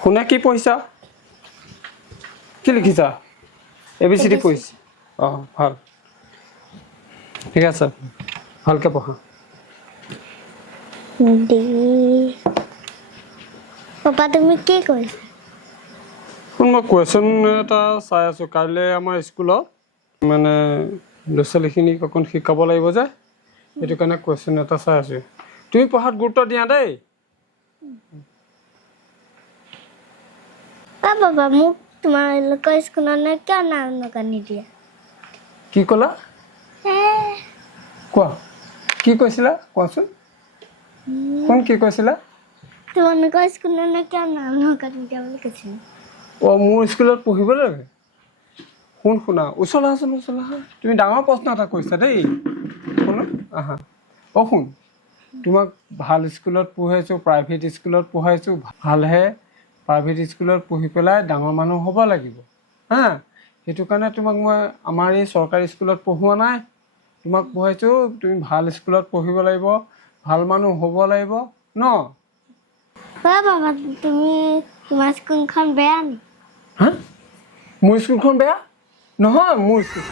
শুনে কি পঢ়িছা কি লিখিছা ABCD পঢ়িছা ভাল ঠিক আছে ভালকে পঢ়া ডি পাপা তুমি কি কৰিছা শুন মই কুৱেশ্যন এটা চাই আছোঁ কাইলৈ আমাৰ স্কুলত মানে ল'ৰা ছোৱালীখিনিক অকণ শিকাব লাগিব যে সেইটো কাৰণে কুৱেশ্যন এটা চাই আছোঁ তুমি পঢ়াত গুৰুত্ব দিয়া দেই পাপা মোক তোমালোকৰ স্কুললৈ কিয় নাম লগাই নিদিয়া কি ক'লা কোৱা কি কৈছিলা কোৱাচোন কোন কি কৈছিলা তোমালোকৰ স্কুললৈ কিয় নাম লগাই নিদিয়া বুলি কৈছিলো মোৰ স্কুলত পঢ়িব লাগে শুনা ওচৰলৈ আহা তুমি ডাঙৰ প্ৰশ্ন এটা কৈছা দেই শুনা আহা শুন তোমাক ভাল স্কুলত পঢ়াইছোঁ প্ৰাইভেট স্কুলত পঢ়াইছোঁ ভালহে প্ৰাইভেট স্কুলত পঢ়ি পেলাই ডাঙৰ মানুহ হ'ব লাগিব হা সেইটো কাৰণে তোমাক মই আমাৰ এই চৰকাৰী স্কুলত পঢ়োৱা নাই তোমাক পঢ়াইছোঁ তুমি ভাল স্কুলত পঢ়িব লাগিব ভাল মানুহ হ'ব লাগিব ন পাপা তুমি তোমাৰ স্কুলখন বেয়া নি হা মোৰ স্কুলখন বেয়া নহয় মোৰ স্কুল